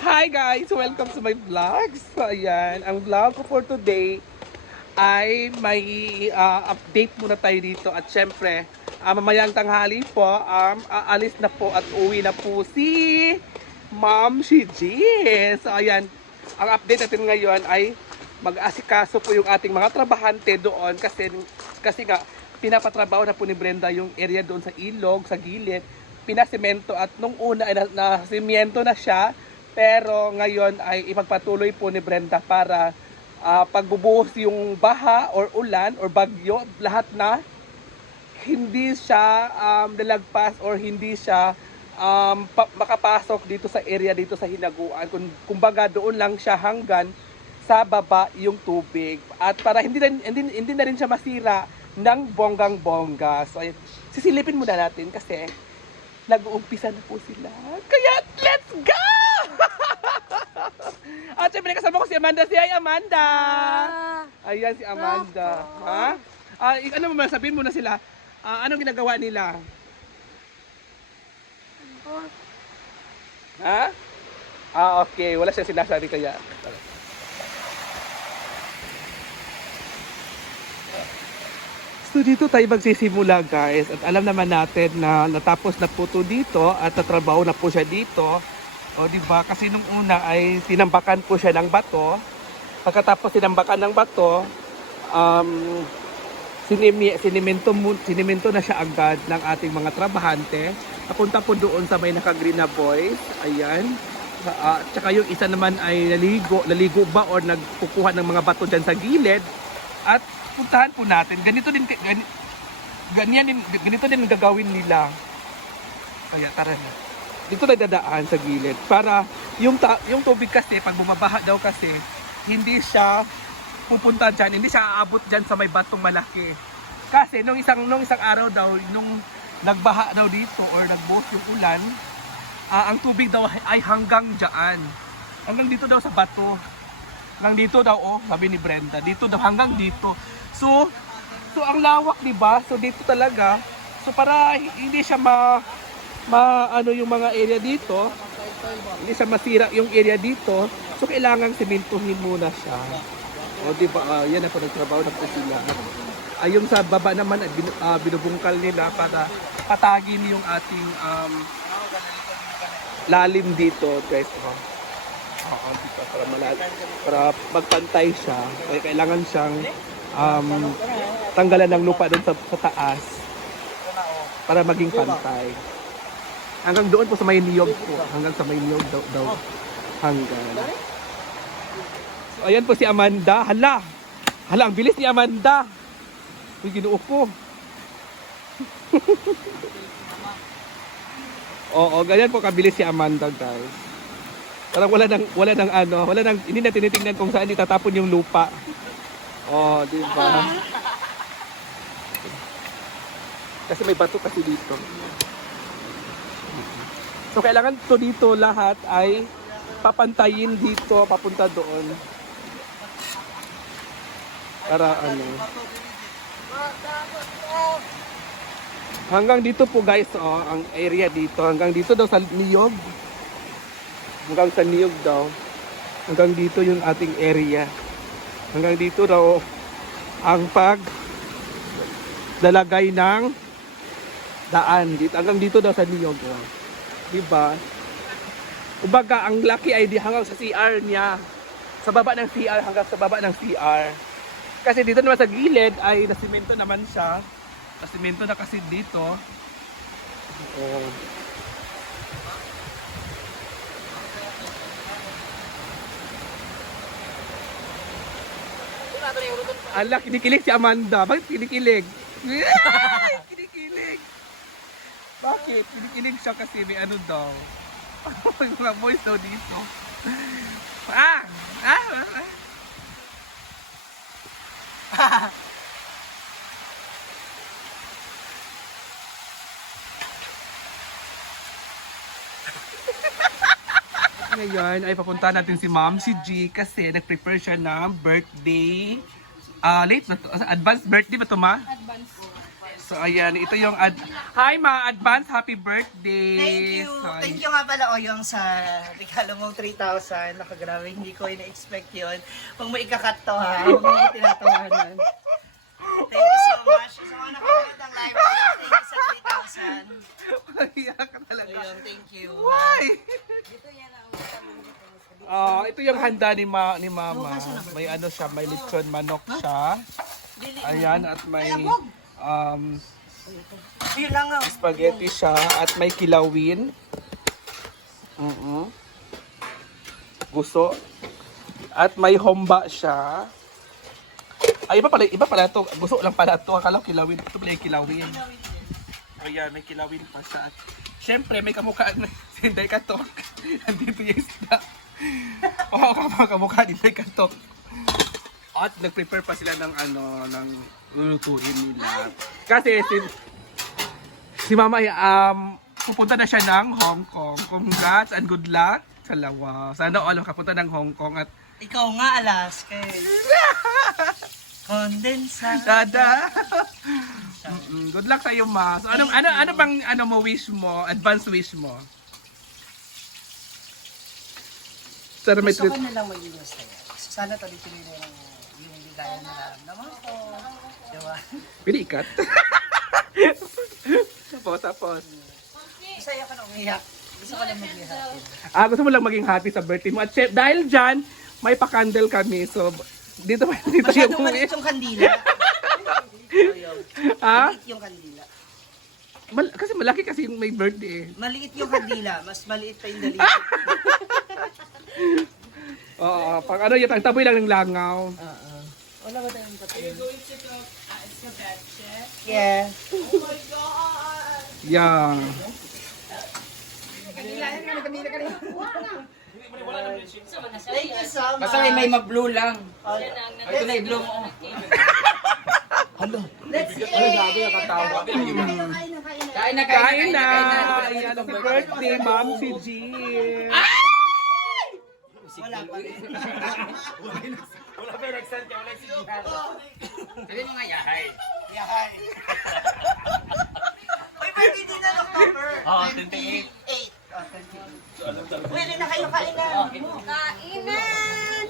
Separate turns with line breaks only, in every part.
Hi guys! Welcome to my vlogs. So ayan, ang vlog ko for today ay may ah, update muna tayo dito at syempre ah, mamayang tanghali po um, aalis na po at uwi na po si Ma'am Shiji. So ayan, ang update natin ngayon ay mag-asikaso po yung ating mga trabahante doon kasi kasi nga pinapatrabaho na po ni Brenda yung area doon sa ilog, sa gilid pinasemento at nung una ay na, na semento na siya pero ngayon ay ipagpatuloy po ni Brenda para ah, pagbubuhos yung baha or ulan or bagyo lahat na hindi siya um, nalagpas or hindi siya um, pa- makapasok dito sa area dito sa hinaguan. Kung kumbaga doon lang siya hanggan sa baba yung tubig. At para hindi rin, hindi, hindi na rin siya masira ng bonggang bongga so ayun, sisilipin muna natin kasi nag-uumpisa na po sila. Kaya, let's go! At syempre, kasama ko si Amanda. Si Ay, Amanda! Ayan si Amanda. Ha? Ah, ik- ano mo sabihin mo na sila, ah, anong ginagawa nila? Ha? Ah, okay. Wala siya sinasabi kaya. So dito tayo magsisimula guys at alam naman natin na natapos na po to dito at natrabaho na po siya dito. O di ba kasi nung una ay tinambakan po siya ng bato. Pagkatapos tinambakan ng bato, um, sinimi, sinimento, sinimento na siya agad ng ating mga trabahante. Papunta po doon sa may nakagreen na boys. Ayan. Uh, tsaka yung isa naman ay naligo, naligo ba or nagkukuha ng mga bato dyan sa gilid. At puntahan po natin. Ganito din, gani, ganyan din, ganito din gagawin nila. Kaya tara na. Dito na dadaan sa gilid para yung ta, yung tubig kasi pag bumabaha daw kasi hindi siya pupunta diyan, hindi siya aabot diyan sa may batong malaki. Kasi nung isang nung isang araw daw nung nagbaha daw dito or nagbuhos yung ulan, ah, ang tubig daw ay hanggang diyan. Hanggang dito daw sa bato. Hanggang dito daw oh, sabi ni Brenda, dito daw hanggang dito. So so ang lawak 'di ba? So dito talaga. So para hindi siya ma ma ano yung mga area dito, hindi siya masira yung area dito. So kailangan simentuhin muna siya. O di ba, ah, yan na po nagtrabaho na po sila. Ay yung sa baba naman bin, ah, binubungkal nila para patagin yung ating um, lalim dito, guys. Oh. Oo, dito para malal para magpantay siya. Kaya kailangan siyang um, tanggalan ng lupa doon sa, sa taas para maging pantay. Hanggang doon po sa may niyog po. Hanggang sa may niyog daw. daw hanggang. So, ayan po si Amanda. Hala! Hala, ang bilis ni Amanda. Uy, ginuo ko. Oo, ganyan po kabilis si Amanda, guys. Parang wala nang wala nang ano, wala nang hindi na tinitingnan kung saan itatapon yung lupa. Oh, di ba? Kasi may bato kasi dito. So kailangan to dito lahat ay papantayin dito papunta doon. Para ano. Hanggang dito po guys, oh, ang area dito. Hanggang dito daw sa Niyog. Hanggang sa Niyog daw. Hanggang dito yung ating area. Hanggang dito daw ang pag lalagay ng daan dito. Hanggang dito daw sa Niyog. Oh. Diba? Ubaga, ang laki ay di hanggang sa CR niya. Sa baba ng CR, hanggang sa baba ng CR. Kasi dito naman sa gilid ay nasimento naman siya. Nasimento na kasi dito. Oh. Ala, kinikilig si Amanda. Bakit kinikilig? Kinikilig. Bakit? Kinikilig siya kasi may ano daw. May mga boys daw dito. Ah! Ah! ah. Ngayon ay papunta natin si Ma'am si G kasi nag-prepare siya ng birthday. Ah, late na to. Advanced birthday ba to, Ma?
Advance.
So So ayan, ito yung ad Hi ma, advance happy birthday.
Thank you.
So, ay-
Thank you nga pala o yung sa regalo mong 3,000. Nakagrabe, hindi ko ina-expect yun. Huwag mo ikakat to ha. Huwag mo tinatawanan. Thank you so much. Sa mga nakapanood ng live, thank you sa 3,000.
Iyak ka talaga.
Ayun, thank you.
Why? Oh, ito yung handa ni ma ni mama. May ano siya, may lechon manok siya. Ayan at may um
nga.
spaghetti siya at may kilawin. Mm Gusto. At may homba siya. Ay, iba pala, iba pala to. Gusto lang pala to. Akala ko kilawin. Ito pala yung kilawin. Ayan, may kilawin pa siya. At syempre, may kamukha na si Inday Katok. Andito yung isda. Oo, kamukha kamukha ni Inday Katok. At nag-prepare pa sila ng ano, ng lulutuin nila. Kasi si, si Mama, um, pupunta na siya ng Hong Kong. Congrats and good luck sa lawa. Sana all makapunta ng Hong Kong at
Ikaw nga, Alaska. eh. Condensa.
Dada. Mm-mm. Good luck sa iyo, Ma. So, anong, ano, ano bang ano mo wish mo? Advance wish mo? Sana may
Gusto ko
treat.
maging masaya. Sana tuloy-tuloy na yung, yung ligaya na nararamdaman ko. Diba?
Pili ikat. tapos, tapos.
Masaya ka na umiyak. Gusto ko lang mag-happy.
Ah, gusto mo lang maging happy sa birthday mo. At syem- dahil dyan, may pa-candle kami. So, dito pa dito yung
Masyadong maliit yung kandila. Ayun.
Ha?
Maliit yung kandila.
Mal- kasi malaki kasi yung may birthday.
Maliit yung kandila. Mas maliit pa yung daliri.
Oo, pag ano yun, ang taboy lang ng langaw.
Oo. Wala ba tayong pati? Yeah.
Yeah.
Thank you so much.
Basta may, may mag-blue lang. Ay, ito na i-blue mo.
Let's eat.
Kain na, kain na,
Kain na!
kain
Ayan, happy birthday, Ma'am si G.
Wala pa rin.
Sabi mo nga, yahay.
Yahay. Uy, birthday din na October.
Oo,
28. Oh, 28. Uy, rin na kayo kain na.
Kainan!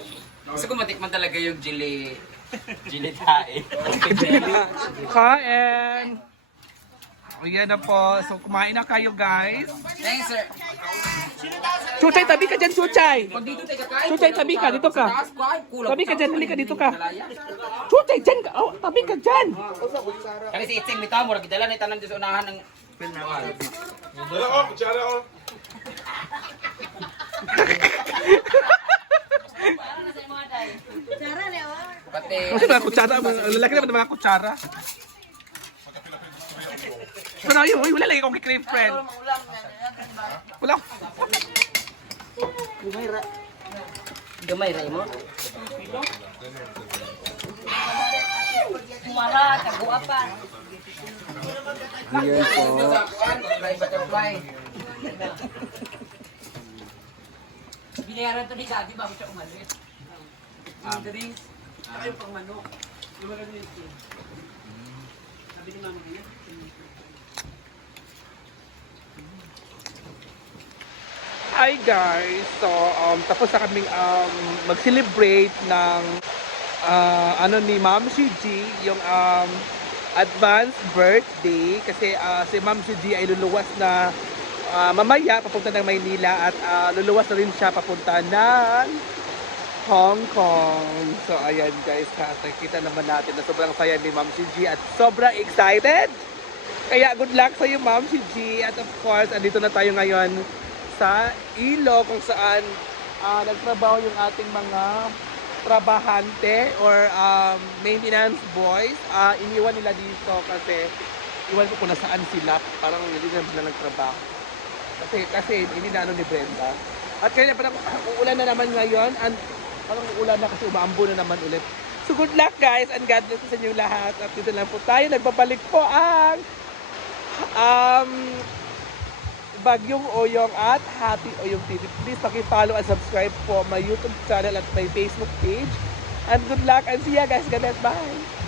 Gusto ko matikman talaga yung jili. Jili tae.
Kain! O yan na po. So kumain na kayo guys.
Thanks, sir.
Chuchay, tabi ka dyan, Chuchay! Chuchay, tabi ka, dito ka. Tabi ka dyan, halika dito ka. Chuchay, dyan ka! Oh, tabi ka dyan!
Kani si Itzing, bitaw mo, nagdala na tanan sa unahan ng...
Tara, Leo.
Pati...
Kasi mga kutsara, lalaki naman mga kutsara. Pero yun, uy, wala lagi akong kikream friend. Wala.
Gamay, Ray mo?
Kumara, kagua pa.
Ayan po.
Binayaran to ni Gabi bago siya umalis.
Um,
Drinks. Saka yung pang manok. Yung mga ganyan yun. Sabi ni Mama niya.
Hi guys! So, um, tapos na kaming um, mag-celebrate ng ah, ano ni Ma'am G, yung um, advance birthday. Kasi ah, si Ma'am G ay luluwas na ah, mamaya papunta ng Maynila at ah, luluwas na rin siya papunta ng Hong Kong. So, ayan guys, nakikita naman natin na sobrang saya ni Ma'am G at sobrang excited. Kaya good luck sa iyo, Ma'am G. At of course, andito na tayo ngayon sa Ilo kung saan ah, nagtrabaho yung ating mga trabahante or um, maintenance boys. Ah, iniwan nila dito kasi iwan ko kung nasaan sila. Parang hindi na sila nagtrabaho. Kasi, kasi hindi na ano ni Brenda. At kaya parang uulan na naman ngayon and parang uulan na kasi umaambo na naman ulit. So good luck guys and God bless sa inyo lahat. At dito lang po tayo. Nagbabalik po ang um, Bagyong Oyong at Happy Oyong TV. Please paki-follow and subscribe po my YouTube channel at my Facebook page. And good luck and see ya guys. Bless. Bye!